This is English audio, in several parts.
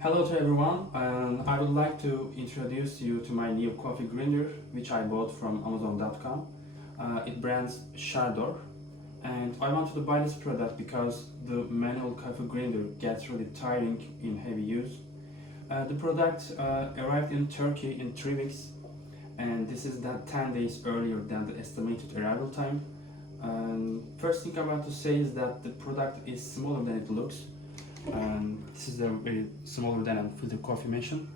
Hello to everyone, and I would like to introduce you to my new coffee grinder which I bought from Amazon.com. It brands SHARDOR, and I wanted to buy this product because the manual coffee grinder gets really tiring in heavy use. The product arrived in Turkey in 3 weeks, and this is that 10 days earlier than the estimated arrival time. First thing I want to say is that the product is smaller than it looks, and this is a very smaller than a filter coffee machine,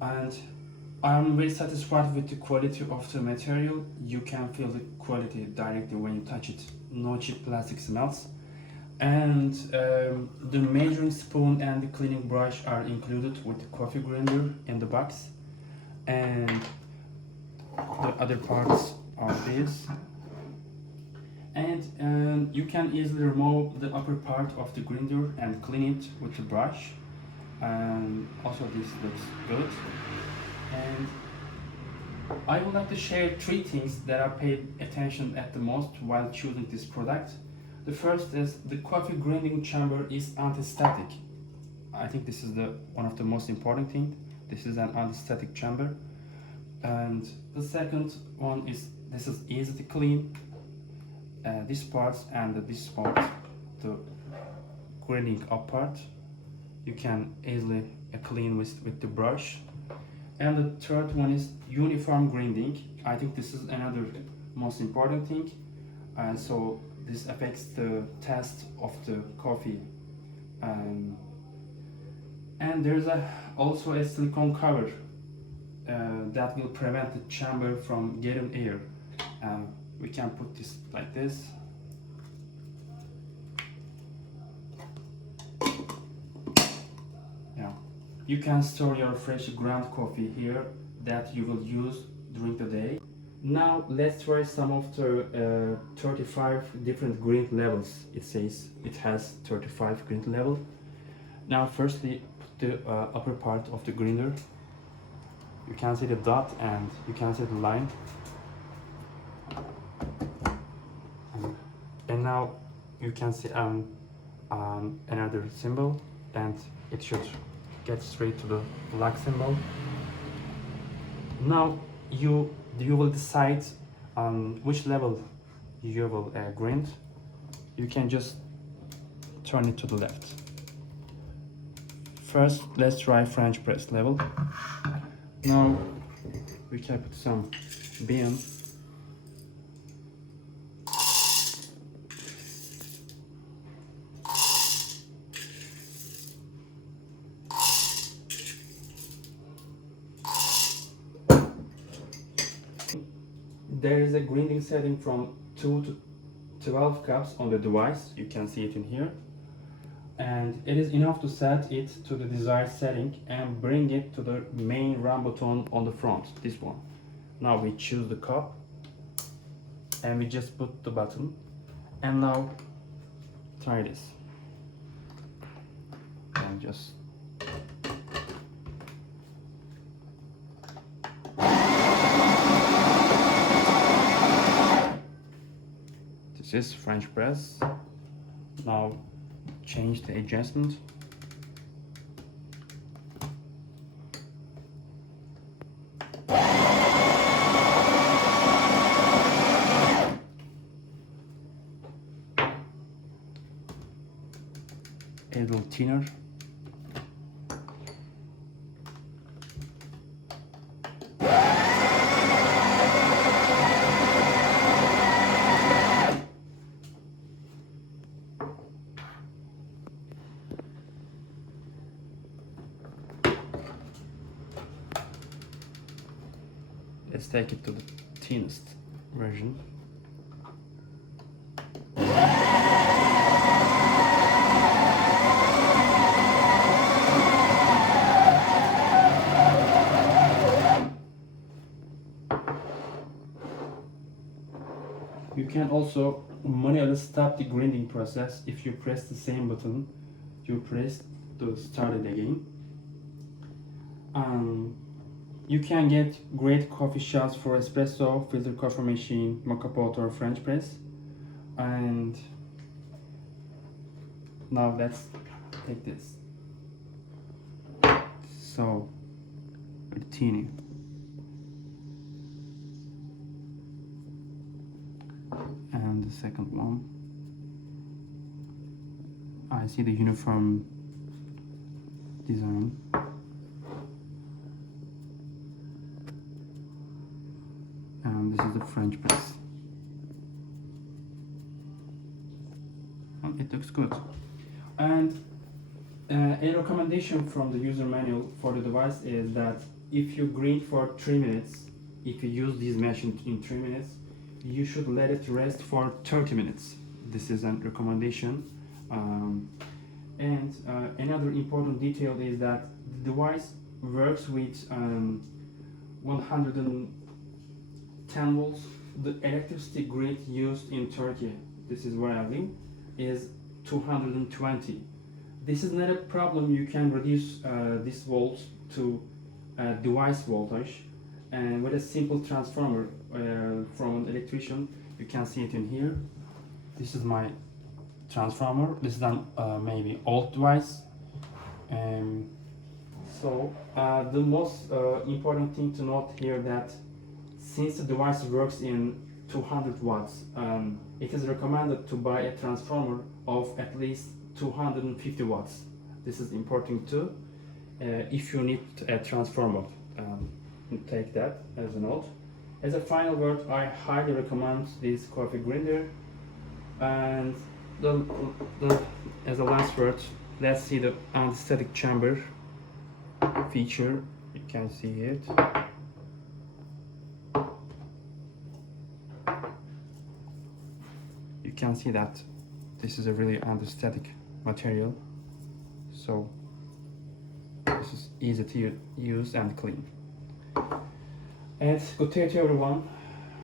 and I'm very satisfied with the quality of the material. You can feel the quality directly when you touch it. No cheap plastic smells, and the measuring spoon and the cleaning brush are included with the coffee grinder in the box, and the other parts are these. And you can easily remove the upper part of the grinder and clean it with the brush. And also this looks good. And I would like to share 3 things that I paid attention at the most while choosing this product. The first is the coffee grinding chamber is anti-static. I think this is one of the most important things. This is an anti-static chamber. And the second one is this is easy to clean. This part and this part, the grinding up part, you can easily clean with the brush. And the third one is uniform grinding. I think this is another most important thing, and so this affects the taste of the coffee. And there's also a silicone cover that will prevent the chamber from getting air. We can put this like this. Yeah. You can store your fresh ground coffee here that you will use during the day. Now let's try some of the 35 different grind levels. It says it has 35 grind level. Now firstly, put the upper part of the grinder. You can see the dot and you can see the line. And now you can see another symbol, and it should get straight to the black symbol. Now you will decide on which level you will grind. You can just turn it to the left. First, let's try French press level. Now we can put some bean. There is a grinding setting from 2 to 12 cups on the device. You can see it in here. And it is enough to set it to the desired setting and bring it to the main run button on the front, this one. Now we choose the cup and we just put the button, and now try this. And just this is French press. Now change the adjustment. A little thinner. Let's take it to the thinnest version. You can also manually stop the grinding process. If you press the same button you press to start it again. You can get great coffee shots for espresso, filter coffee machine, mocha pot, or French press. And now let's take this. So continue. And the second one, I see the uniform design. And this is the French press. It looks good. And a recommendation from the user manual for the device is that if you grind for 3 minutes, if you use this mesh in 3 minutes, you should let it rest for 30 minutes. This is a recommendation. Another important detail is that the device works with 110 volts. The electricity grid used in Turkey, this is where I live, is 220. This is not a problem. You can reduce this volts to device voltage, and with a simple transformer from an electrician, you can see it in here. This is my transformer. This is an maybe old device. So the most important thing to note here that since the device works in 200 watts, it is recommended to buy a transformer of at least 250 watts. This is important too. If you need a transformer, take that as a note. As a final word, I highly recommend this coffee grinder. And as a last word, let's see the anesthetic chamber feature. You can see it. You can see that this is a really anesthetic material, so this is easy to use and clean. And good day to everyone.